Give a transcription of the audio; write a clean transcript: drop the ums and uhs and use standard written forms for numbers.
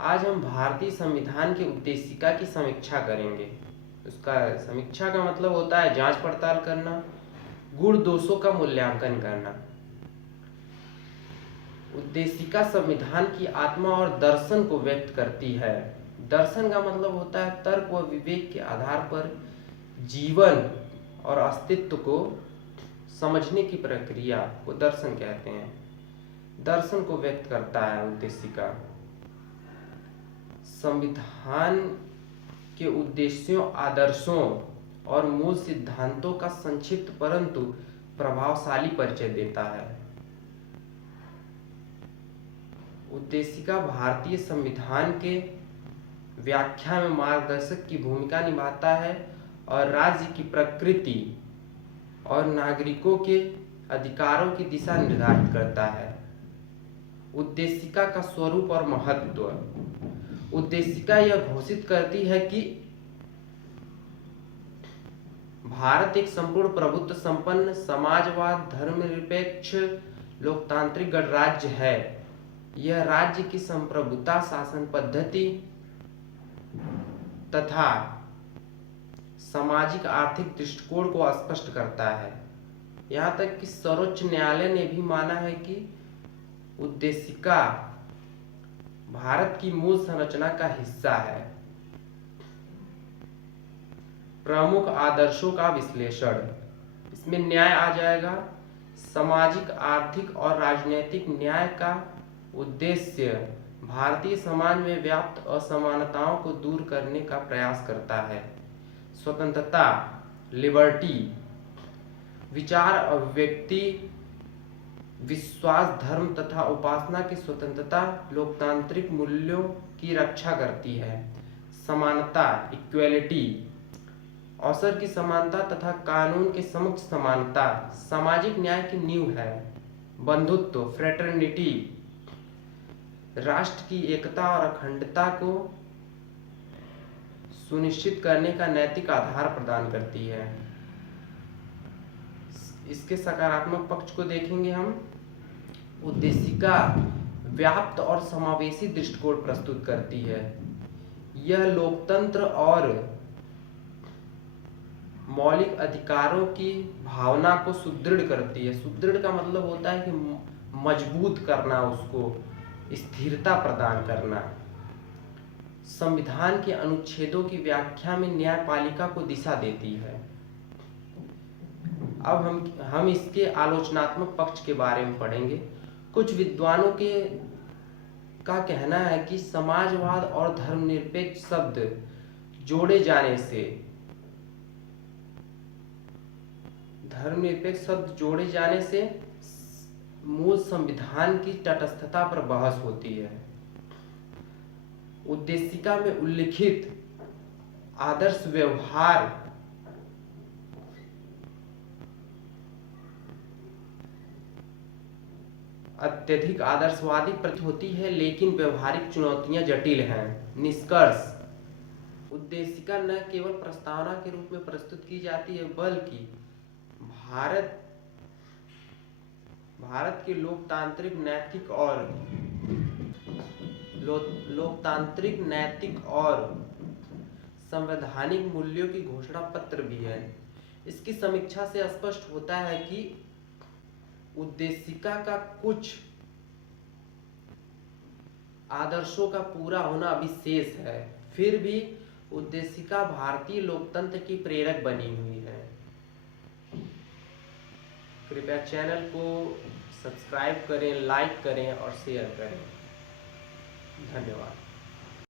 आज हम भारतीय संविधान की उद्देशिका की समीक्षा करेंगे। उसका समीक्षा का मतलब होता है जांच पड़ताल करना, गुण दोषों का मूल्यांकन करना। उद्देशिका संविधान की आत्मा और दर्शन को व्यक्त करती है। दर्शन का मतलब होता है तर्क व विवेक के आधार पर जीवन और अस्तित्व को समझने की प्रक्रिया को दर्शन कहते हैं। दर्शन को व्यक्त करता है उद्देशिका। संविधान के उद्देश्यों, आदर्शों और मूल सिद्धांतों का संक्षिप्त परंतु प्रभावशाली परिचय देता है। उद्देशिका भारतीय संविधान के व्याख्या में मार्गदर्शक की भूमिका निभाता है और राज्य की प्रकृति और नागरिकों के अधिकारों की दिशा निर्धारित करता है। उद्देशिका का स्वरूप और महत्व। उद्देशिका यह घोषित करती है कि भारत एक संपूर्ण प्रभुत्व संपन्न समाजवाद धर्मनिरपेक्ष लोकतांत्रिक गणराज्य है। यह राज्य की संप्रभुता शासन पद्धति तथा सामाजिक आर्थिक दृष्टिकोण को स्पष्ट करता है। यहाँ तक कि सर्वोच्च न्यायालय ने भी माना है कि उद्देशिका भारत की मूल संरचना का हिस्सा है। प्रमुख आदर्शों का विश्लेषण, इसमें न्याय आ जाएगा। सामाजिक, आर्थिक और राजनीतिक न्याय का उद्देश्य भारतीय समाज में व्याप्त असमानताओं को दूर करने का प्रयास करता है। स्वतंत्रता, लिबर्टी, विचार, अभिव्यक्ति, विश्वास, धर्म तथा उपासना की स्वतंत्रता लोकतांत्रिक मूल्यों की रक्षा करती है। समानता, इक्वेलिटी, अवसर की समानता तथा कानून के समक्ष समानता सामाजिक न्याय की नींव है। बंधुत्व, फ्रेटर्निटी, राष्ट्र की एकता और अखंडता को सुनिश्चित करने का नैतिक आधार प्रदान करती है। इसके सकारात्मक पक्ष को देखेंगे हम। उद्देशिका व्याप्त और समावेशी दृष्टिकोण प्रस्तुत करती है। यह लोकतंत्र और मौलिक अधिकारों की भावना को सुदृढ़ करती है। सुदृढ़ का मतलब होता है कि मजबूत करना, उसको स्थिरता प्रदान करना। संविधान के अनुच्छेदों की व्याख्या में न्यायपालिका को दिशा देती है। अब हम इसके आलोचनात्मक पक्ष के बारे में पढ़ेंगे। कुछ विद्वानों का कहना है कि समाजवाद और धर्मनिरपेक्ष शब्द जोड़े जाने से मूल संविधान की तटस्थता पर बहस होती है। उद्देशिका में उल्लिखित आदर्श व्यवहार अत्यधिक आदर्शवादी प्रतीत होती है, लेकिन व्यवहारिक चुनौतियां जटिल हैं। निष्कर्ष, उद्देशिका न केवल प्रस्तावना के रूप में प्रस्तुत की जाती है, बल्कि भारत के लोकतांत्रिक नैतिक और संवैधानिक मूल्यों की घोषणा पत्र भी है। इसकी समीक्षा से स्पष्ट होता है कि उद्देशिका का कुछ आदर्शों का पूरा होना अभी शेष है, फिर भी उद्देशिका भारतीय लोकतंत्र की प्रेरक बनी हुई है। कृपया चैनल को सब्सक्राइब करें, लाइक करें और शेयर करें। धन्यवाद।